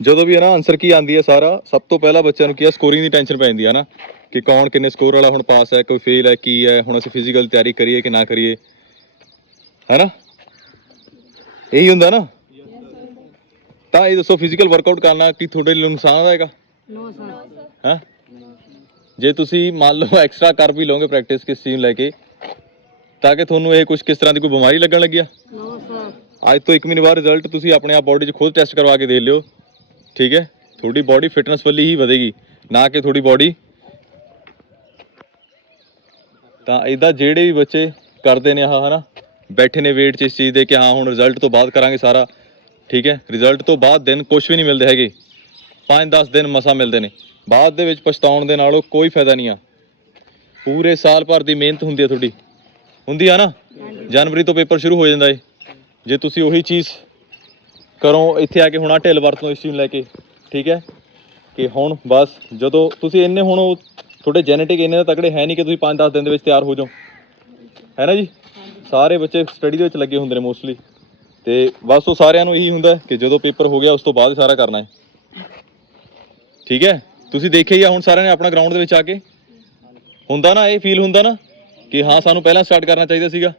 ਜਦੋਂ ਵੀ ਹੈ ਨਾ ਆਨਸਰ ਕੀ ਆਂਦੀ ਹੈ ਸਾਰਾ ਸਭ ਤੋਂ ਪਹਿਲਾਂ ਬੱਚਿਆਂ ਨੂੰ ਕੀ ਹੈ ਸਕੋਰਿੰਗ ਦੀ ਟੈਨਸ਼ਨ ਪੈਂਦੀ ਹੈ ਨਾ ਕਿ ਕੌਣ ਕਿੰਨੇ ਸਕੋਰ ਵਾਲਾ ਹੁਣ ਪਾਸ ਹੈ ਕੋਈ ਫੇਲ ਹੈ ਕੀ ਹੈ ਹੁਣ ਅਸੀਂ ਫਿਜ਼ੀਕਲ ਤਿਆਰੀ ਕਰੀਏ ਕਿ ਨਾ ਕਰੀਏ। ਹੈਨਾ? ਇਹੀ ਹੁੰਦਾ ਨਾ। ਤਾਂ ਇਹ ਦੱਸੋ ਫਿਜ਼ੀਕਲ ਵਰਕਆਊਟ ਕਰਨਾ ਕੀ ਤੁਹਾਡੇ ਲਈ ਨੁਕਸਾਨ ਆਏਗਾ ਨੋ ਸਰ ਹੈ? ਜੇ ਤੁਸੀਂ ਮੰਨ ਲਓ ਐਕਸਟਰਾ ਕਰ ਵੀ ਲਓਗੇ ਪ੍ਰੈਕਟਿਸ ਕਿਸ ਚੀਜ਼ ਨੂੰ ਲੈ ਕੇ ਤਾਂ ਕਿ ਤੁਹਾਨੂੰ ਇਹ ਕੁਝ ਕਿਸ ਤਰ੍ਹਾਂ ਦੀ ਕੋਈ ਬਿਮਾਰੀ ਲੱਗਣ ਲੱਗੀ ਆ? ਨੋ ਸਰ ਅੱਜ ਤੋਂ 1 ਮਹੀਨੇ ਬਾਅਦ ਰਿਜ਼ਲਟ ਤੁਸੀਂ ਆਪਣੇ ਆਪ ਬਾਡੀ 'ਚ ਖੁਦ ਟੈਸਟ ਕਰਵਾ ਕੇ ਦੇਖ ਲਿਓ। ਠੀਕ ਹੈ? ਤੁਹਾਡੀ ਬਾਡੀ ਫਿਟਨੈਸ ਵੱਲੀ ਹੀ ਵਧੇਗੀ ਨਾ ਕਿ ਤੁਹਾਡੀ ਬਾਡੀ ਤਾਂ ਇਦਾਂ ਜਿਹੜੇ ਵੀ ਬੱਚੇ ਕਰਦੇ ਨੇ ਆਹ ਹਨਾ? ਬੈਠੇ ਨੇ ਵੇਟ 'ਚ ਇਸ ਚੀਜ਼ ਦੇ ਕਿ ਹਾਂ ਹੁਣ ਰਿਜ਼ਲਟ ਤੋਂ ਬਾਅਦ ਕਰਾਂਗੇ ਸਾਰਾ ਠੀਕ ਹੈ? ਰਿਜ਼ਲਟ ਤੋਂ ਬਾਅਦ ਦਿਨ ਕੁਝ ਵੀ ਨਹੀਂ ਮਿਲਦੇ ਹੈਗੇ। 5-10 ਦਿਨ ਮਸਾ ਮਿਲਦੇ ਨੇ। ਬਾਅਦ ਦੇ ਵਿੱਚ ਪਛਤਾਉਣ ਦੇ ਨਾਲੋਂ ਕੋਈ ਫਾਇਦਾ ਨਹੀਂ ਆ। ਪੂਰੇ ਸਾਲ ਭਰ ਦੀ ਮਿਹਨਤ ਹੁੰਦੀ ਹੈ ਤੁਹਾਡੀ। ਹੁੰਦੀ ਆ ਨਾ? ਜਨਵਰੀ ਤੋਂ ਪੇਪਰ ਸ਼ੁਰੂ ਹੋ ਜਾਂਦਾ ਏ। ਜੇ ਤੁਸੀਂ ਉਹੀ ਚੀਜ਼ ਕਰੋ ਇੱਥੇ ਆ ਕੇ ਹੁਣ ਆ ਢਿੱਲ ਵਰਤੋਂ ਇਸ ਚੀਜ਼ ਨੂੰ ਲੈ ਕੇ ਠੀਕ ਹੈ? ਕਿ ਹੁਣ ਬਸ ਜਦੋਂ ਤੁਸੀਂ ਇੰਨੇ ਹੁਣ ਉਹ ਤੁਹਾਡੇ ਜੈਨੇਟਿਕ ਇੰਨੇ ਤਾਂ ਤਕੜੇ ਹੈ ਨਹੀਂ ਕਿ ਤੁਸੀਂ 5-10 ਦਿਨ ਦੇ ਵਿੱਚ ਤਿਆਰ ਹੋ ਜਾਓ। ਹੈ ਨਾ ਜੀ? ਸਾਰੇ ਬੱਚੇ ਸਟੱਡੀ ਦੇ ਵਿੱਚ ਲੱਗੇ ਹੁੰਦੇ ਨੇ ਮੋਸਟਲੀ ਤੇ ਬਸ ਉਹ ਸਾਰਿਆਂ ਨੂੰ ਇਹੀ ਹੁੰਦਾ ਕਿ ਜਦੋਂ ਪੇਪਰ ਹੋ ਗਿਆ ਉਸ ਤੋਂ ਬਾਅਦ ਸਾਰਾ ਕਰਨਾ ਹੈ। ਠੀਕ ਹੈ? ਤੁਸੀਂ ਦੇਖਿਆ ਹੀ ਆ ਹੁਣ ਸਾਰਿਆਂ ਨੇ ਆਪਣਾ ਗਰਾਊਂਡ ਦੇ ਵਿੱਚ ਆ ਕੇ। ਹੁੰਦਾ ਨਾ ਇਹ ਫੀਲ ਹੁੰਦਾ ਨਾ ਕਿ ਹਾਂ ਸਾਨੂੰ ਪਹਿਲਾਂ ਸਟਾਰਟ ਕਰਨਾ ਚਾਹੀਦਾ ਸੀਗਾ।